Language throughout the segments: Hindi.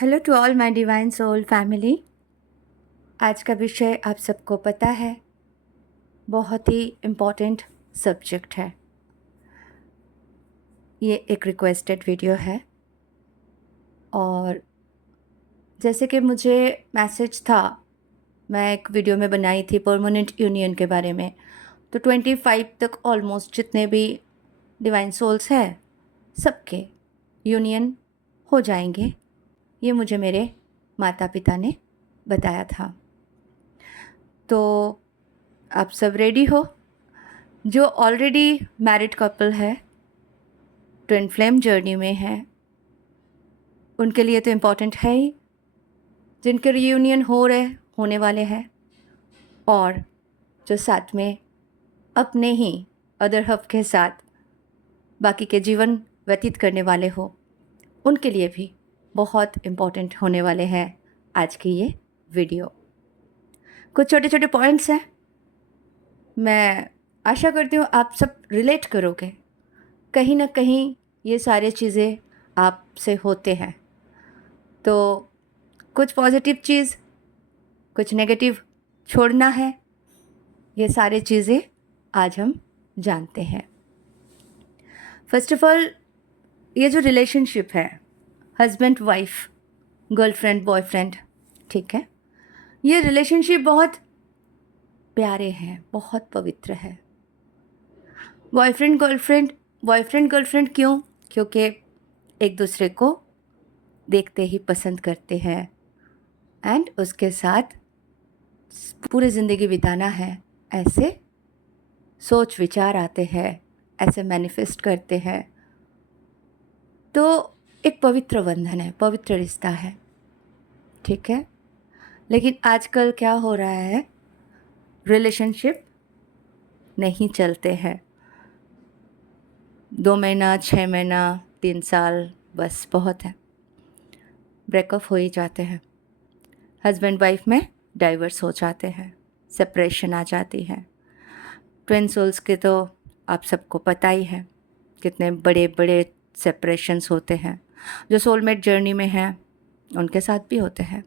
Hello to all my divine soul family. आज का विषय आप सबको पता है, बहुत ही इम्पॉर्टेंट सब्जेक्ट है। ये एक रिक्वेस्टेड वीडियो है और जैसे कि मुझे मैसेज था, मैं एक वीडियो में बनाई थी परमानेंट यूनियन के बारे में। तो 25 तक ऑलमोस्ट जितने भी डिवाइन सोल्स हैं सबके यूनियन हो जाएंगे, ये मुझे मेरे माता पिता ने बताया था। तो आप सब रेडी हो? जो ऑलरेडी मैरिड कपल है, ट्विन फ्लेम जर्नी में है, उनके लिए तो इम्पॉर्टेंट है ही। जिनके रियूनियन होने वाले हैं और जो साथ में अपने ही अदर हब के साथ बाकी के जीवन व्यतीत करने वाले हो, उनके लिए भी बहुत इम्पॉर्टेंट होने वाले हैं आज की ये वीडियो। कुछ छोटे छोटे पॉइंट्स हैं, मैं आशा करती हूँ आप सब रिलेट करोगे। कहीं ना कहीं ये सारी चीज़ें आपसे होते हैं, तो कुछ पॉजिटिव चीज़, कुछ नेगेटिव छोड़ना है। ये सारी चीज़ें आज हम जानते हैं। फर्स्ट ऑफ ऑल, ये जो रिलेशनशिप है हस्बैंड वाइफ, गर्लफ्रेंड बॉयफ्रेंड, ठीक है, ये रिलेशनशिप बहुत प्यारे हैं, बहुत पवित्र है। बॉयफ्रेंड गर्लफ्रेंड क्यों? क्योंकि एक दूसरे को देखते ही पसंद करते हैं एंड उसके साथ पूरी ज़िंदगी बिताना है, ऐसे सोच विचार आते हैं, ऐसे मैनिफेस्ट करते हैं। तो एक पवित्र बंधन है, पवित्र रिश्ता है, ठीक है। लेकिन आजकल क्या हो रहा है, रिलेशनशिप नहीं चलते हैं। 2 महीना, 6 महीना, 3 साल बस बहुत है, ब्रेकअप हो ही जाते हैं। हस्बैंड वाइफ में डाइवर्स हो जाते हैं, सेपरेशन आ जाती है। ट्विन सोल्स के तो आप सबको पता ही है कितने बड़े बड़े सेपरेशंस होते हैं। जो सोलमेट जर्नी में हैं उनके साथ भी होते हैं।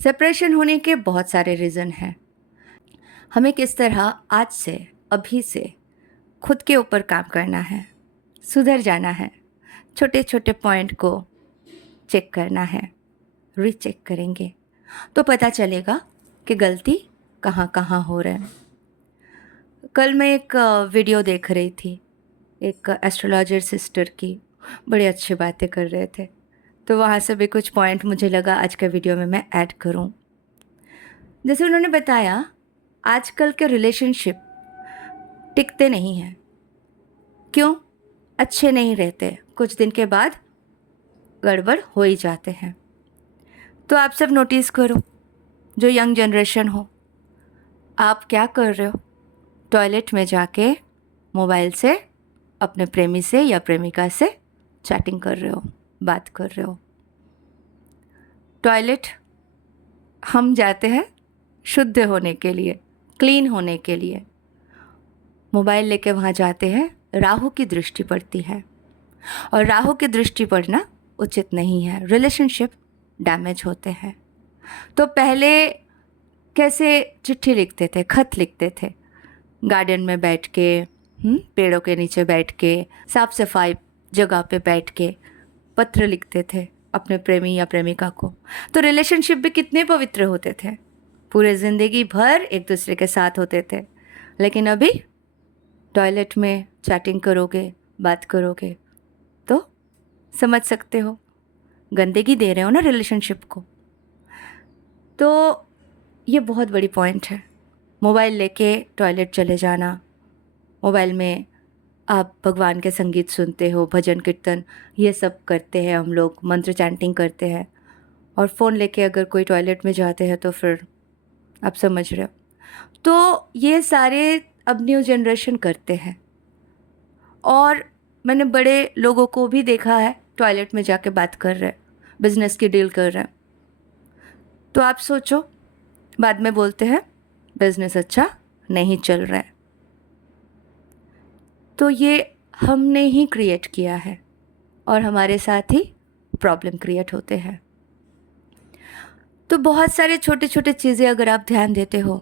सेपरेशन होने के बहुत सारे रीज़न हैं। हमें किस तरह आज से, अभी से खुद के ऊपर काम करना है, सुधर जाना है, छोटे छोटे पॉइंट को चेक करना है। रीचेक करेंगे तो पता चलेगा कि गलती कहाँ कहाँ हो रहा है। कल मैं एक वीडियो देख रही थी, एक एस्ट्रोलॉजर सिस्टर की, बड़ी अच्छी बातें कर रहे थे, तो वहाँ से भी कुछ पॉइंट मुझे लगा आज के वीडियो में मैं ऐड करूँ। जैसे उन्होंने बताया, आजकल के रिलेशनशिप टिकते नहीं हैं। क्यों? अच्छे नहीं रहते, कुछ दिन के बाद गड़बड़ हो ही जाते हैं। तो आप सब नोटिस करो, जो यंग जनरेशन हो, आप क्या कर रहे हो? टॉयलेट में जाके मोबाइल से अपने प्रेमी से या प्रेमिका से चैटिंग कर रहे हो, बात कर रहे हो। टॉयलेट हम जाते हैं शुद्ध होने के लिए, क्लीन होने के लिए। मोबाइल लेके वहाँ जाते हैं, राहु की दृष्टि पड़ती है और राहु की दृष्टि पड़ना उचित नहीं है, रिलेशनशिप डैमेज होते हैं। तो पहले कैसे चिट्ठी लिखते थे, खत लिखते थे, गार्डन में बैठ के, पेड़ों के नीचे बैठ के, साफ सफाई जगह पे बैठ के पत्र लिखते थे अपने प्रेमी या प्रेमिका को। तो रिलेशनशिप भी कितने पवित्र होते थे, पूरे ज़िंदगी भर एक दूसरे के साथ होते थे। लेकिन अभी टॉयलेट में चैटिंग करोगे, बात करोगे, तो समझ सकते हो गंदगी दे रहे हो ना रिलेशनशिप को। तो ये बहुत बड़ी पॉइंट है। मोबाइल लेके टॉयलेट चले जाना, मोबाइल में आप भगवान के संगीत सुनते हो, भजन कीर्तन ये सब करते हैं हम लोग, मंत्र चैंटिंग करते हैं, और फ़ोन लेके अगर कोई टॉयलेट में जाते हैं तो फिर आप समझ रहे हो। तो ये सारे अब न्यू जनरेशन करते हैं, और मैंने बड़े लोगों को भी देखा है टॉयलेट में जाके बात कर रहे हैं, बिजनेस की डील कर रहे हैं। तो आप सोचो, बाद में बोलते हैं बिजनेस अच्छा नहीं चल रहा है। तो ये हमने ही क्रिएट किया है और हमारे साथ ही प्रॉब्लम क्रिएट होते हैं। तो बहुत सारे छोटे छोटे चीज़ें अगर आप ध्यान देते हो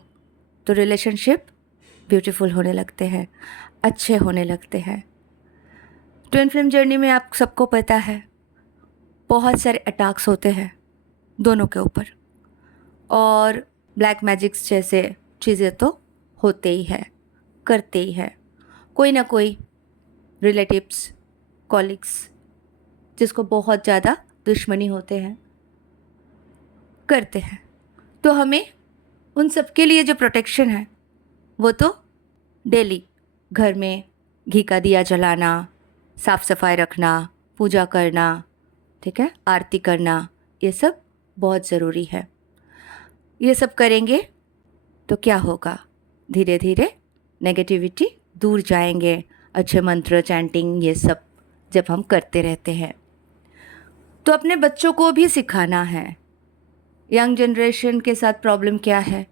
तो रिलेशनशिप ब्यूटीफुल होने लगते हैं, अच्छे होने लगते हैं। ट्विन फ्लेम जर्नी में आप सबको पता है बहुत सारे अटैक्स होते हैं दोनों के ऊपर, और ब्लैक मैजिक्स जैसे चीज़ें तो होते ही है, करते ही है। कोई ना कोई रिलेटिव्स, कॉलिग्स जिसको बहुत ज़्यादा दुश्मनी होते हैं, करते हैं। तो हमें उन सब के लिए जो प्रोटेक्शन है वो तो डेली घर में घी का दिया जलाना, साफ सफाई रखना, पूजा करना, ठीक है, आरती करना, ये सब बहुत ज़रूरी है। ये सब करेंगे तो क्या होगा, धीरे धीरे नेगेटिविटी दूर जाएंगे। अच्छे मंत्र, चैंटिंग, ये सब जब हम करते रहते हैं तो अपने बच्चों को भी सिखाना है। यंग जनरेशन के साथ प्रॉब्लम क्या है,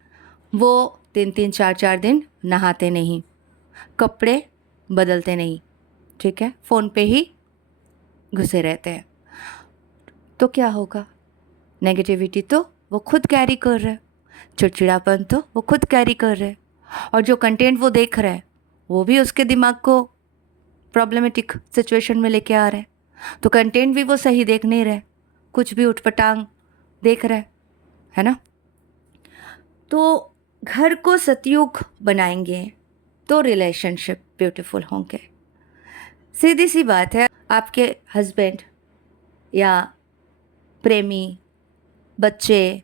वो 3-3, 4-4 दिन नहाते नहीं, कपड़े बदलते नहीं, ठीक है, फ़ोन पे ही घुसे रहते हैं। तो क्या होगा, नेगेटिविटी तो वो खुद कैरी कर रहे हैं, चिड़चिड़ापन तो वो खुद कैरी कर रहे हैं, और जो कंटेंट वो देख रहा है वो भी उसके दिमाग को प्रॉब्लमेटिक सिचुएशन में लेके आ रहा है। तो कंटेंट भी वो सही देख नहीं रहे, कुछ भी उठपटांग देख रहा है ना। तो घर को सतयुग बनाएंगे तो रिलेशनशिप ब्यूटीफुल होंगे। सीधी सी बात है, आपके हस्बैंड या प्रेमी, बच्चे,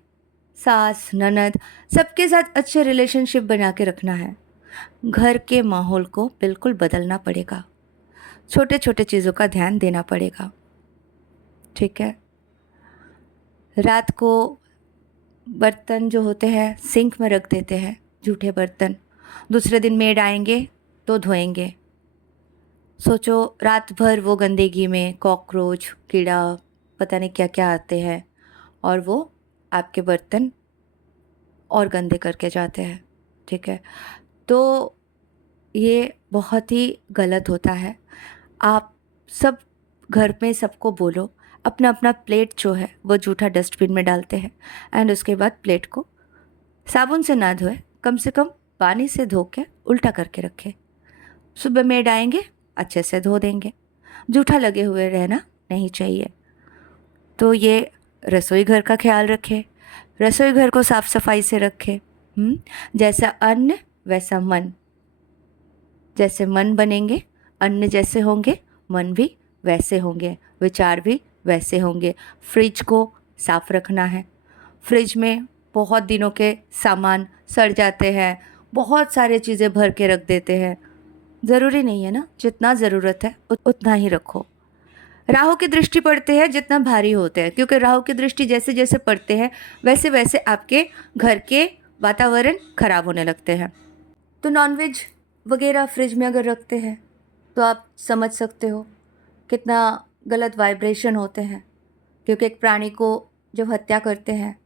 सास, ननद, सबके साथ अच्छे रिलेशनशिप बना के रखना है। घर के माहौल को बिल्कुल बदलना पड़ेगा, छोटे छोटे चीज़ों का ध्यान देना पड़ेगा, ठीक है। रात को बर्तन जो होते हैं सिंक में रख देते हैं, जूठे बर्तन, दूसरे दिन मेड आएंगे तो धोएंगे। सोचो रात भर वो गंदगी में कॉकरोच, कीड़ा, पता नहीं क्या क्या आते हैं, और वो आपके बर्तन और गंदे करके जाते हैं, ठीक है। तो ये बहुत ही गलत होता है। आप सब घर में सबको बोलो, अपना अपना प्लेट जो है वो जूठा डस्टबिन में डालते हैं, एंड उसके बाद प्लेट को साबुन से ना धोए, कम से कम पानी से धो के उल्टा करके रखे। सुबह मेड आएंगे अच्छे से धो देंगे, जूठा लगे हुए रहना नहीं चाहिए। तो ये रसोई घर का ख्याल रखें, रसोई घर को साफ सफाई से रखें। जैसा अन्न वैसा मन, जैसे मन बनेंगे, अन्न जैसे होंगे, मन भी वैसे होंगे, विचार भी वैसे होंगे। फ्रिज को साफ रखना है, फ्रिज में बहुत दिनों के सामान सड़ जाते हैं, बहुत सारी चीज़ें भर के रख देते हैं। ज़रूरी नहीं है ना, जितना ज़रूरत है उतना ही रखो। राहु की दृष्टि पड़ते हैं जितना भारी होते हैं, क्योंकि राहु की दृष्टि जैसे जैसे पड़ते हैं वैसे वैसे आपके घर के वातावरण खराब होने लगते हैं। तो नॉनवेज वगैरह फ्रिज में अगर रखते हैं तो आप समझ सकते हो कितना गलत वाइब्रेशन होते हैं, क्योंकि एक प्राणी को जब हत्या करते हैं,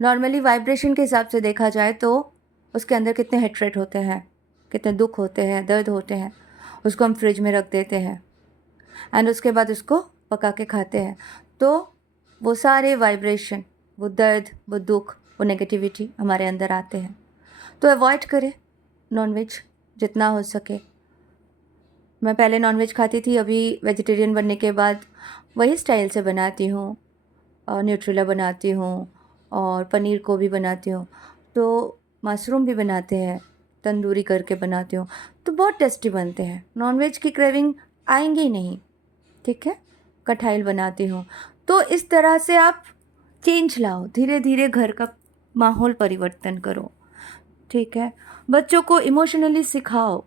नॉर्मली वाइब्रेशन के हिसाब से देखा जाए तो उसके अंदर कितने हेट्रेट होते हैं, कितने दुख होते हैं, दर्द होते हैं। उसको हम फ्रिज में रख देते हैं एंड उसके बाद उसको पका के खाते हैं, तो वो सारे वाइब्रेशन, वो दर्द, वो दुख, वो नेगेटिविटी हमारे अंदर आते हैं। तो अवॉइड करें नॉनवेज जितना हो सके। मैं पहले नॉनवेज खाती थी, अभी वेजिटेरियन बनने के बाद वही स्टाइल से बनाती हूँ, न्यूट्रेला बनाती हूँ और पनीर को भी बनाती हूँ, तो मशरूम भी बनाते हैं, तंदूरी करके बनाती हूँ, तो बहुत टेस्टी बनते हैं। नॉनवेज की क्रेविंग आएंगी ही नहीं, ठीक है। कटहल बनाती हूँ। तो इस तरह से आप चेंज लाओ, धीरे धीरे घर का माहौल परिवर्तन करो, ठीक है। बच्चों को इमोशनली सिखाओ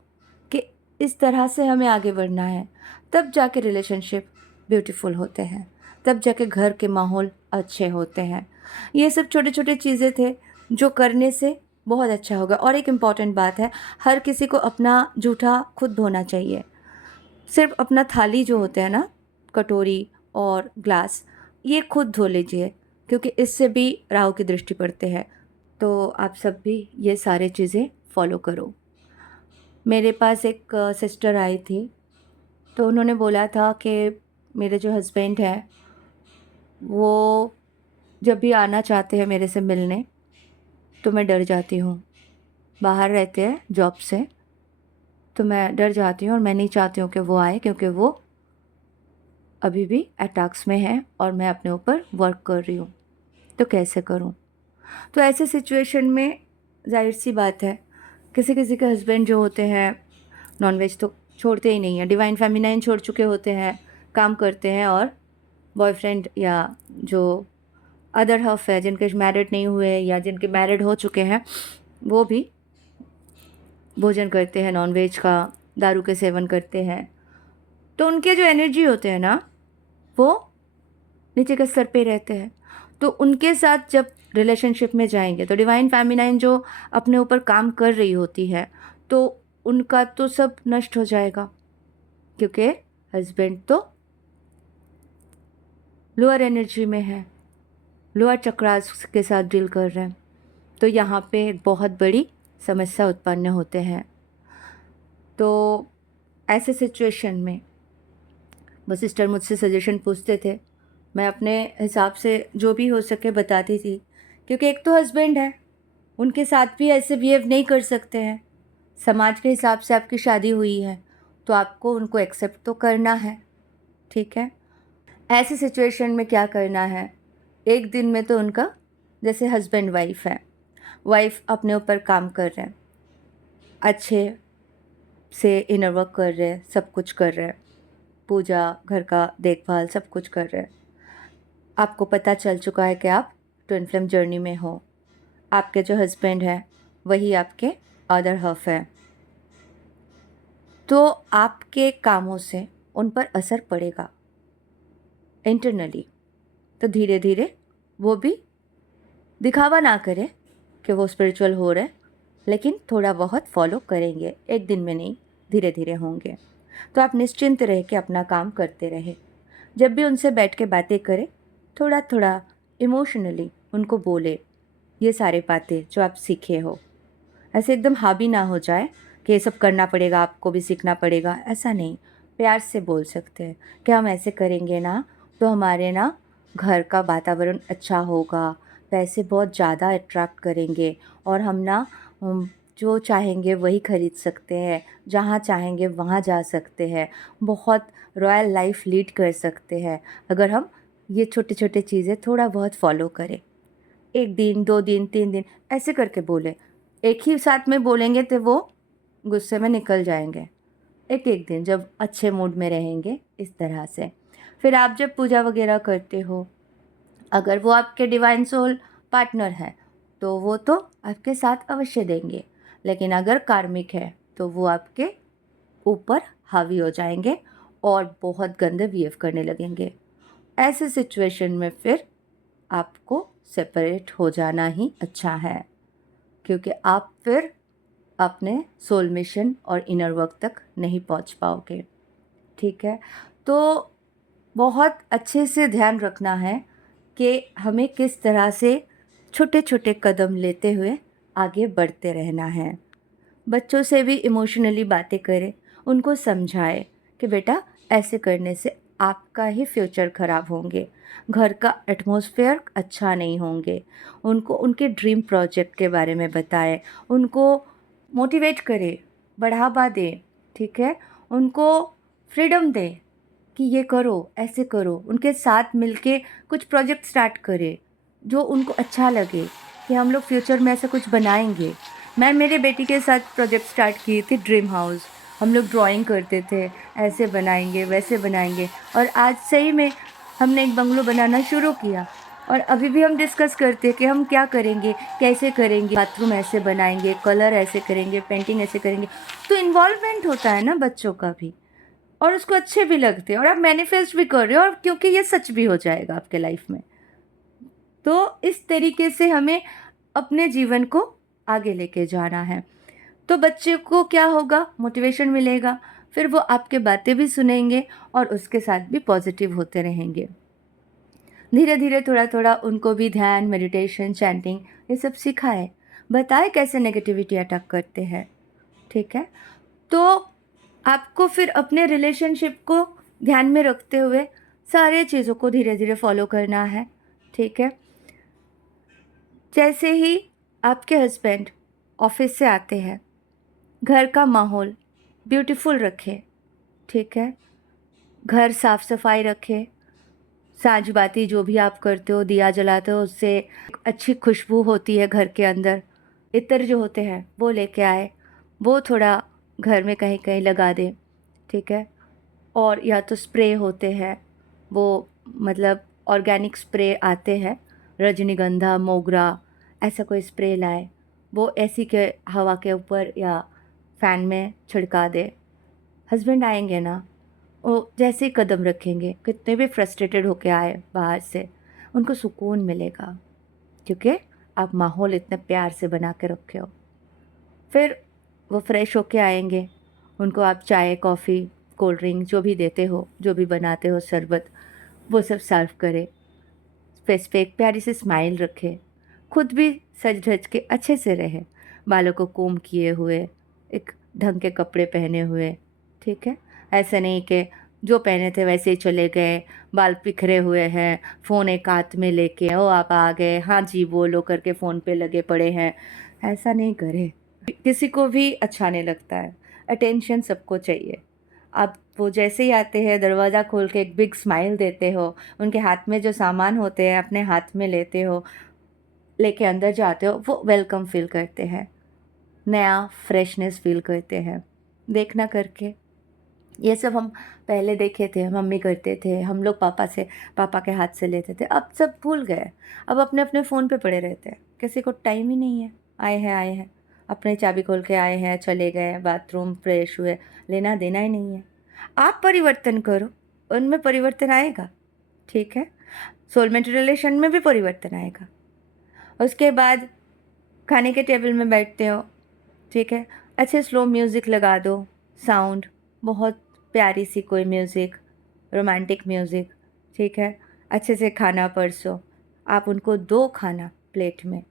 कि इस तरह से हमें आगे बढ़ना है, तब जाके रिलेशनशिप ब्यूटीफुल होते हैं, तब जाके घर के माहौल अच्छे होते हैं। ये सब छोटे छोटे चीज़ें थे जो करने से बहुत अच्छा होगा। और एक इम्पॉर्टेंट बात है, हर किसी को अपना जूठा खुद धोना चाहिए। सिर्फ अपना थाली जो होते हैं ना, कटोरी और ग्लास, ये खुद धो लीजिए, क्योंकि इससे भी राहु की दृष्टि पड़ते हैं। तो आप सब भी ये सारे चीज़ें फॉलो करो। मेरे पास एक सिस्टर आई थी, तो उन्होंने बोला था कि मेरे जो हस्बैंड हैं वो जब भी आना चाहते हैं मेरे से मिलने तो मैं डर जाती हूँ। बाहर रहते हैं जॉब से, तो मैं डर जाती हूँ और मैं नहीं चाहती हूँ कि वो आए, क्योंकि वो अभी भी अटैक्स में है और मैं अपने ऊपर वर्क कर रही हूँ। तो कैसे करूँ? तो ऐसे सिचुएशन में ज़ाहिर सी बात है, किसी किसी के हस्बैंड जो होते हैं नॉनवेज तो छोड़ते ही नहीं हैं, डिवाइन फेमिनाइन छोड़ चुके होते हैं, काम करते हैं, और बॉयफ्रेंड या जो अदर हाफ है जिनके मैरिड नहीं हुए या जिनके मैरिड हो चुके हैं, वो भी भोजन करते हैं नॉनवेज का, दारू के सेवन करते हैं। तो उनके जो एनर्जी होते हैं ना, वो नीचे के स्तर पे रहते हैं। तो उनके साथ जब रिलेशनशिप में जाएंगे तो डिवाइन फेमिनाइन जो अपने ऊपर काम कर रही होती है, तो उनका तो सब नष्ट हो जाएगा, क्योंकि हस्बैंड तो लोअर एनर्जी में है, लोअर चक्रास के साथ डील कर रहे हैं। तो यहाँ पे एक बहुत बड़ी समस्या उत्पन्न होते हैं। तो ऐसे सिचुएशन में वो सिस्टर मुझसे सजेशन पूछते थे, मैं अपने हिसाब से जो भी हो सके बताती थी, क्योंकि एक तो हस्बैंड है, उनके साथ भी ऐसे बिहेव नहीं कर सकते हैं। समाज के हिसाब से आपकी शादी हुई है तो आपको उनको एक्सेप्ट तो करना है, ठीक है। ऐसी सिचुएशन में क्या करना है, एक दिन में तो उनका, जैसे हस्बैंड वाइफ है, वाइफ अपने ऊपर काम कर रहे हैं, अच्छे से इनर वर्क कर रहे हैं, सब कुछ कर रहे हैं, पूजा, घर का देखभाल सब कुछ कर रहे हैं। आपको पता चल चुका है कि आप ट्विन फ्लेम जर्नी में हो, आपके जो हस्बैंड हैं वही आपके अदर हाफ है। तो आपके कामों से उन पर असर पड़ेगा इंटरनली। तो धीरे धीरे वो भी दिखावा ना करें कि वो स्पिरिचुअल हो रहे, लेकिन थोड़ा बहुत फॉलो करेंगे, एक दिन में नहीं, धीरे धीरे होंगे। तो आप निश्चिंत रह के अपना काम करते रहे। जब भी उनसे बैठ के बातें करें, थोड़ा थोड़ा इमोशनली उनको बोले ये सारे बातें जो आप सीखे हो। ऐसे एकदम हावी ना हो जाए कि ये सब करना पड़ेगा, आपको भी सीखना पड़ेगा, ऐसा नहीं। प्यार से बोल सकते हैं कि हम ऐसे करेंगे ना तो हमारे ना घर का वातावरण अच्छा होगा, पैसे बहुत ज़्यादा अट्रैक्ट करेंगे, और हम ना जो चाहेंगे वही खरीद सकते हैं, जहाँ चाहेंगे वहाँ जा सकते हैं, बहुत रॉयल लाइफ लीड कर सकते हैं अगर हम ये छोटे छोटे चीज़ें थोड़ा बहुत फॉलो करें। 1 दिन, 2 दिन, 3 दिन ऐसे करके बोलें। एक ही साथ में बोलेंगे तो वो गुस्से में निकल जाएंगे। एक एक दिन जब अच्छे मूड में रहेंगे इस तरह से। फिर आप जब पूजा वगैरह करते हो, अगर वो आपके डिवाइन सोल पार्टनर है तो वो तो आपके साथ अवश्य देंगे, लेकिन अगर कार्मिक है तो वो आपके ऊपर हावी हो जाएंगे और बहुत गंदे बिहेव करने लगेंगे। ऐसे सिचुएशन में फिर आपको सेपरेट हो जाना ही अच्छा है, क्योंकि आप फिर अपने सोल मिशन और इनर वर्क तक नहीं पहुंच पाओगे, ठीक है। तो बहुत अच्छे से ध्यान रखना है कि हमें किस तरह से छोटे छोटे कदम लेते हुए आगे बढ़ते रहना है। बच्चों से भी इमोशनली बातें करें, उनको समझाएं कि बेटा ऐसे करने से आपका ही फ्यूचर ख़राब होंगे, घर का एटमॉस्फेयर अच्छा नहीं होंगे। उनको उनके ड्रीम प्रोजेक्ट के बारे में बताएं, उनको मोटिवेट करें, बढ़ावा दें, ठीक है। उनको फ्रीडम दें कि ये करो, ऐसे करो, उनके साथ मिलके कुछ प्रोजेक्ट स्टार्ट करें जो उनको अच्छा लगे कि हम लोग फ्यूचर में ऐसा कुछ बनाएंगे। मैं मेरे बेटी के साथ प्रोजेक्ट स्टार्ट की थी, ड्रीम हाउस। हम लोग ड्राइंग करते थे, ऐसे बनाएंगे वैसे बनाएंगे, और आज सही में हमने एक बंगलो बनाना शुरू किया। और अभी भी हम डिस्कस करते हैं कि हम क्या करेंगे, कैसे करेंगे, बाथरूम ऐसे बनाएंगे, कलर ऐसे करेंगे, पेंटिंग ऐसे करेंगे। तो इन्वॉल्वमेंट होता है ना बच्चों का भी, और उसको अच्छे भी लगते हैं, और आप मैनिफेस्ट भी कर रहे हो, और क्योंकि ये सच भी हो जाएगा आपके लाइफ में। तो इस तरीके से हमें अपने जीवन को आगे लेके जाना है। तो बच्चे को क्या होगा, मोटिवेशन मिलेगा, फिर वो आपके बातें भी सुनेंगे और उसके साथ भी पॉजिटिव होते रहेंगे। धीरे धीरे थोड़ा थोड़ा उनको भी ध्यान, मेडिटेशन, चैंटिंग ये सब सिखाएं, बताएं कैसे नेगेटिविटी अटैक करते हैं, ठीक है। तो आपको फिर अपने रिलेशनशिप को ध्यान में रखते हुए सारे चीज़ों को धीरे धीरे फॉलो करना है, ठीक है। जैसे ही आपके हस्बैंड ऑफिस से आते हैं, घर का माहौल ब्यूटीफुल रखें, ठीक है? घर साफ सफाई रखें, साँझ बाती जो भी आप करते हो, दिया जलाते हो, उससे अच्छी खुशबू होती है घर के अंदर। इत्र जो होते हैं वो लेके आए, वो थोड़ा घर में कहीं कहीं लगा दें, ठीक है? और या तो स्प्रे होते हैं, वो मतलब ऑर्गेनिक स्प्रे आते हैं, रजनीगंधा, मोगरा, ऐसा कोई स्प्रे लाए, वो एसी के हवा के ऊपर या फैन में छिड़का दे। हस्बैंड आएंगे ना, वो जैसे ही कदम रखेंगे, कितने भी फ्रस्ट्रेटेड होके आए बाहर से, उनको सुकून मिलेगा, क्योंकि आप माहौल इतने प्यार से बना के रखे हो। फिर वो फ्रेश होके आएंगे, उनको आप चाय, कॉफ़ी, कोल्ड ड्रिंक जो भी देते हो, जो भी बनाते हो, शरबत, वो सब सर्व करें। फेस पे एक प्यारी सी स्माइल रखें, खुद भी सज धज के अच्छे से रहे, बालों को कोम किए हुए, एक ढंग के कपड़े पहने हुए, ठीक है? ऐसा नहीं कि जो पहने थे वैसे ही चले गए, बाल बिखरे हुए हैं, फ़ोन एक हाथ में लेके, ओ आप आ गए, हाँ जी बोलो करके फ़ोन पे लगे पड़े हैं। ऐसा नहीं करें, किसी को भी अच्छा नहीं लगता है। अटेंशन सबको चाहिए। आप वो जैसे ही आते हैं, दरवाज़ा खोल के एक बिग स्माइल देते हो, उनके हाथ में जो सामान होते हैं अपने हाथ में लेते हो, लेके अंदर जाते हो, वो वेलकम फील करते हैं, नया फ्रेशनेस फील करते हैं। देखना करके, ये सब हम पहले देखे थे, मम्मी करते थे, हम लोग पापा के हाथ से लेते थे, अब सब भूल गए। अब अपने अपने फ़ोन पे पड़े रहते हैं, किसी को टाइम ही नहीं है। आए हैं, अपने चाबी खोल के आए हैं, चले गए, बाथरूम फ्रेश हुए, लेना देना ही नहीं है। आप परिवर्तन करो, उनमें परिवर्तन आएगा, ठीक है? सोलमेट रिलेशन में भी परिवर्तन आएगा। उसके बाद खाने के टेबल में बैठते हो, ठीक है? अच्छे स्लो म्यूज़िक लगा दो, साउंड बहुत प्यारी सी कोई म्यूज़िक, रोमांटिक म्यूज़िक, ठीक है? अच्छे से खाना परसो, आप उनको दो खाना प्लेट में,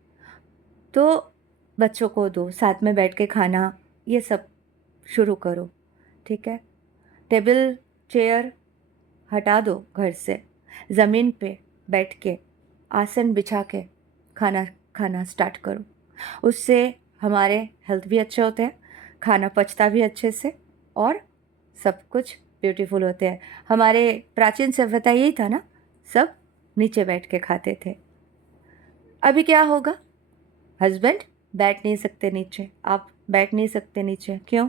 तो बच्चों को दो, साथ में बैठ के खाना, ये सब शुरू करो, ठीक है? टेबल, चेयर हटा दो घर से, ज़मीन पे बैठ के, आसन बिछा के खाना खाना स्टार्ट करो। उससे हमारे हेल्थ भी अच्छे होते हैं, खाना पचता भी अच्छे से, और सब कुछ ब्यूटीफुल होते हैं। हमारे प्राचीन सभ्यता यही था ना, सब नीचे बैठ के खाते थे। अभी क्या होगा? हस्बैंड बैठ नहीं सकते नीचे, आप बैठ नहीं सकते नीचे, क्यों?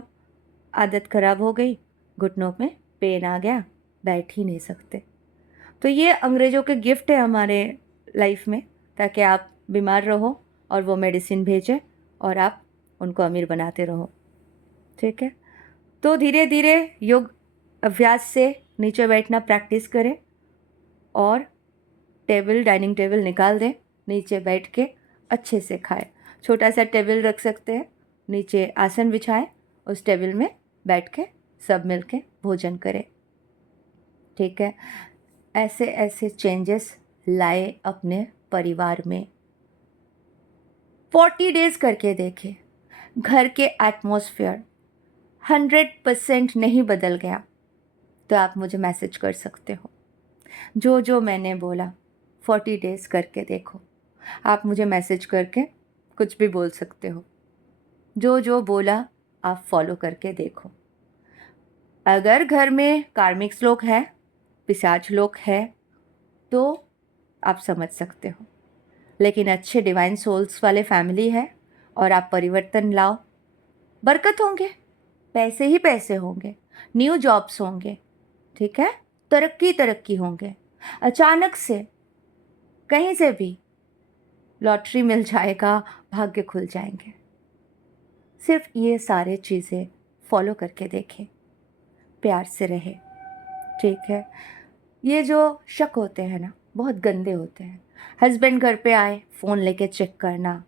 आदत खराब हो गई, घुटनों में पेन आ गया, बैठ ही नहीं सकते। तो ये अंग्रेज़ों के गिफ्ट है हमारे लाइफ में, ताकि आप बीमार रहो और वो मेडिसिन भेजें और आप उनको अमीर बनाते रहो, ठीक है? तो धीरे धीरे योग अभ्यास से नीचे बैठना प्रैक्टिस करें, और डाइनिंग टेबल निकाल दें, नीचे बैठ के अच्छे से खाएं। छोटा सा टेबल रख सकते हैं, नीचे आसन बिछाएं, उस टेबल में बैठ के सब मिल के भोजन करें, ठीक है? ऐसे ऐसे चेंजेस लाए अपने परिवार में। 40 डेज करके देखें, घर के एटमॉस्फेयर 100% नहीं बदल गया तो आप मुझे मैसेज कर सकते हो। जो जो मैंने बोला 40 डेज करके देखो, आप मुझे मैसेज करके कुछ भी बोल सकते हो। जो जो बोला आप फॉलो करके देखो। अगर घर में कार्मिक्स लोग हैं, पिशाच लोग हैं, तो आप समझ सकते हो, लेकिन अच्छे डिवाइन सोल्स वाले फैमिली है और आप परिवर्तन लाओ, बरकत होंगे, पैसे ही पैसे होंगे, न्यू जॉब्स होंगे, ठीक है? तरक्की होंगे, अचानक से कहीं से भी लॉटरी मिल जाएगा, भाग्य खुल जाएंगे। सिर्फ ये सारे चीज़ें फॉलो करके देखें, प्यार से रहे, ठीक है? ये जो शक होते हैं ना, बहुत गंदे होते हैं। हस्बैंड घर पे आए, फ़ोन लेके चेक करना,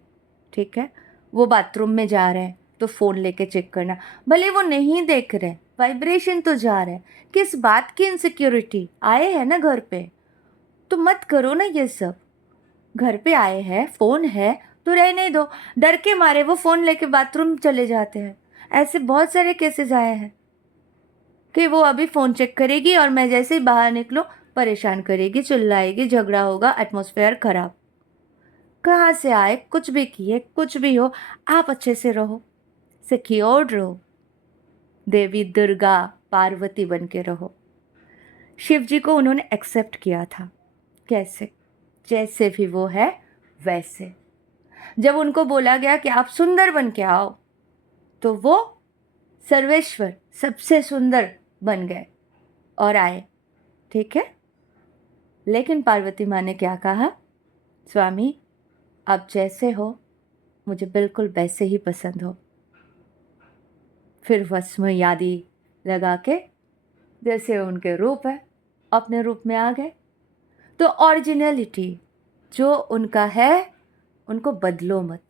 ठीक है? वो बाथरूम में जा रहे हैं तो फ़ोन लेके चेक करना, भले वो नहीं देख रहे, वाइब्रेशन तो जा रहा है, किस बात की इनसिक्योरिटी? आए हैं ना घर पे, तो मत करो ना ये सब। घर पे आए हैं, फ़ोन है तो रहने दो। डर के मारे वो फ़ोन लेके बाथरूम चले जाते हैं। ऐसे बहुत सारे केसेस आए हैं कि वो अभी फ़ोन चेक करेगी और मैं जैसे ही बाहर निकलूँ परेशान करेगी, चिल्लाएगी, झगड़ा होगा, एटमॉस्फेयर ख़राब। कहाँ से आए, कुछ भी किए, कुछ भी हो, आप अच्छे से रहो, सिक्योर्ड रहो, देवी दुर्गा पार्वती बन के रहो। शिव जी को उन्होंने एक्सेप्ट किया था। कैसे? जैसे भी वो है वैसे। जब उनको बोला गया कि आप सुंदर बन के आओ, तो वो सर्वेश्वर सबसे सुंदर बन गए और आए। ठीक है। लेकिन पार्वती माँ ने क्या कहा? स्वामी, आप जैसे हो मुझे बिल्कुल वैसे ही पसंद हो। फिर भस्म यादी लगा के जैसे उनके रूप है अपने रूप में आ गए। तो ओरिजिनलिटी जो उनका है उनको बदलो मत,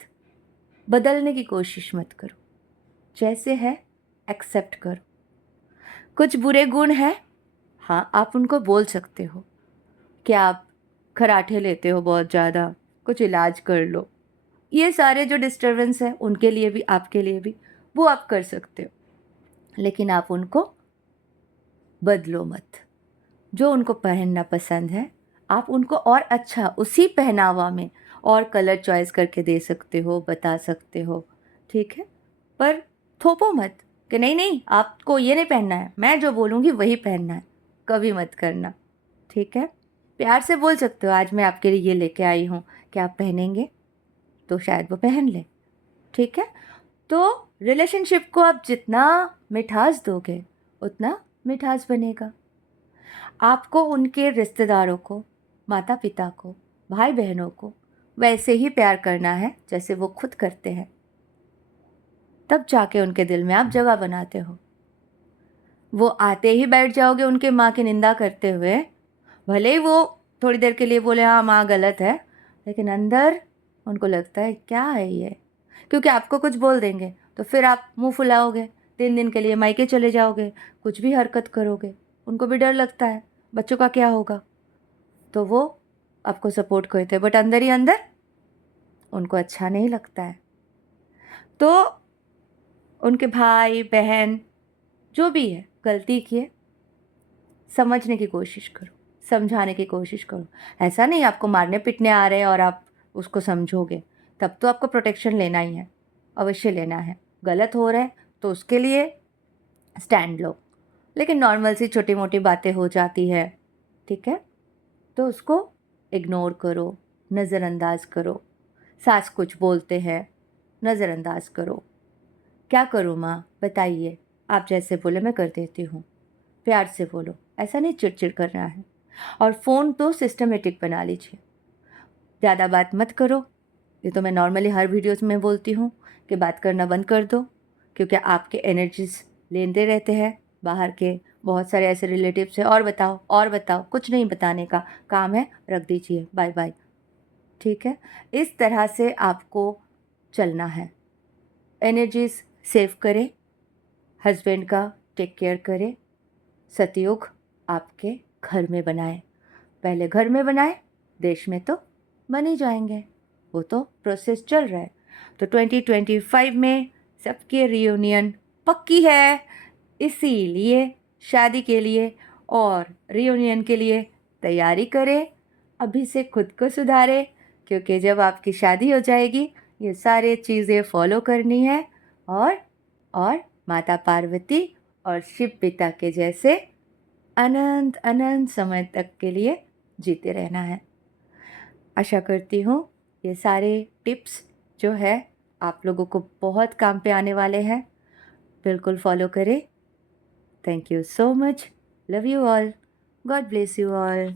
बदलने की कोशिश मत करो, जैसे है एक्सेप्ट करो। कुछ बुरे गुण हैं, हाँ आप उनको बोल सकते हो कि आप खराटे लेते हो बहुत ज़्यादा, कुछ इलाज कर लो। ये सारे जो डिस्टर्बेंस है उनके लिए भी आपके लिए भी वो आप कर सकते हो, लेकिन आप उनको बदलो मत। जो उनको पहनना पसंद है आप उनको और अच्छा उसी पहनावा में और कलर चॉइस करके दे सकते हो, बता सकते हो। ठीक है। पर थोपो मत कि नहीं नहीं आपको ये नहीं पहनना है, मैं जो बोलूँगी वही पहनना है, कभी मत करना। ठीक है। प्यार से बोल सकते हो आज मैं आपके लिए ये लेके आई हूँ, क्या आप पहनेंगे? तो शायद वो पहन ले। ठीक है। तो रिलेशनशिप को आप जितना मिठास दोगे उतना मिठास बनेगा। आपको उनके रिश्तेदारों को, माता पिता को, भाई बहनों को वैसे ही प्यार करना है जैसे वो खुद करते हैं। तब जाके उनके दिल में आप जगह बनाते हो। वो आते ही बैठ जाओगे उनके माँ की निंदा करते हुए, भले ही वो थोड़ी देर के लिए बोले हाँ माँ गलत है, लेकिन अंदर उनको लगता है क्या है ये, क्योंकि आपको कुछ बोल देंगे तो फिर आप मुंह फुलाओगे, 3 दिन के लिए मायके चले जाओगे, कुछ भी हरकत करोगे। उनको भी डर लगता है बच्चों का क्या होगा, तो वो आपको सपोर्ट करते हैं, बट अंदर ही अंदर उनको अच्छा नहीं लगता है। तो उनके भाई बहन जो भी है गलती किए, समझने की कोशिश करो, समझाने की कोशिश करो। ऐसा नहीं आपको मारने पीटने आ रहे हैं और आप उसको समझोगे, तब तो आपको प्रोटेक्शन लेना ही है, अवश्य लेना है। गलत हो रहा है तो उसके लिए स्टैंड लो, लेकिन नॉर्मल सी छोटी मोटी बातें हो जाती है, ठीक है, तो उसको इग्नोर करो, नज़रअंदाज करो। सास कुछ बोलते हैं, नज़रअंदाज करो। क्या करूँ माँ बताइए, आप जैसे बोले मैं कर देती हूँ। प्यार से बोलो, ऐसा नहीं चिड़चिड़ करना है। और फ़ोन तो सिस्टमेटिक बना लीजिए, ज़्यादा बात मत करो। ये तो मैं नॉर्मली हर वीडियोज़ में बोलती हूँ कि बात करना बंद कर दो, क्योंकि आपके एनर्जीज लेते रहते हैं बाहर के बहुत सारे ऐसे रिलेटिव्स हैं, और बताओ, कुछ नहीं बताने का काम है, रख दीजिए, बाय बाय। ठीक है। इस तरह से आपको चलना है। एनर्जीज सेव करें, हस्बैंड का टेक केयर करें, सतयुग आपके घर में बनाए। पहले घर में बनाए, देश में तो बन ही जाएंगे, वो तो प्रोसेस चल रहा है। तो 2025 में सबकी रियूनियन पक्की है, इसीलिए शादी के लिए और रियूनियन के लिए तैयारी करें, अभी से खुद को सुधारें, क्योंकि जब आपकी शादी हो जाएगी ये सारे चीज़ें फॉलो करनी है और माता पार्वती और शिव पिता के जैसे अनंत अनंत समय तक के लिए जीते रहना है। आशा करती हूँ ये सारे टिप्स जो है आप लोगों को बहुत काम पे आने वाले हैं, बिल्कुल फॉलो करें। Thank you so much, love you all, God bless you all.